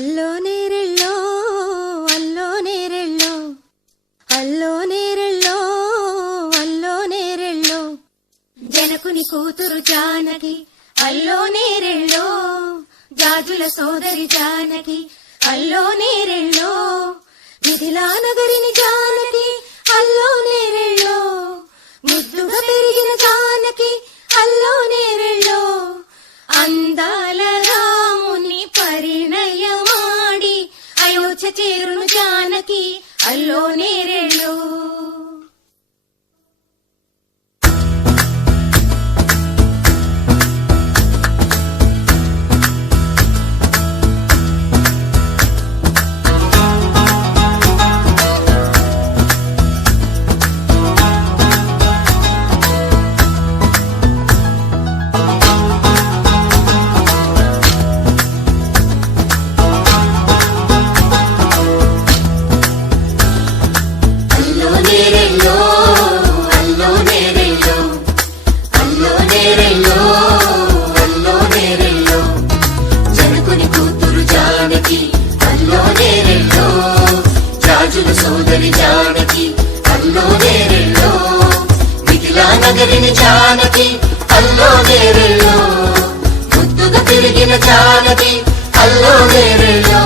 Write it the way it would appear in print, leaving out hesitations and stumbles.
అల్లో నేరెళ్ళో అల్లో నేరెళ్ళో అల్లో నేరెళ్ళో అల్లో నేరెళ్ళో జనకుని కూతురు జానకి అల్లో నేరెళ్ళో జాజుల సోదరి జానకి అల్లో నేరెళ్ళో మిథిలా నగరిని జానకి అల్లో నేరెళ్ళో ముద్దుగా పెరిగిన జానకి అల్లో నేరెళ్ళో అందాల రాముని పరిణయమాడి అయోధ్య చేరును జానకి అల్లో నేరెళ్ళో సోదరి జానకి అల్లో నేరెళ్ళో మిథిలా నగరిని జానకి అల్లో నేరెళ్ళో ముద్దుగా పెరిగిన జానకి అల్లో నేరెళ్ళో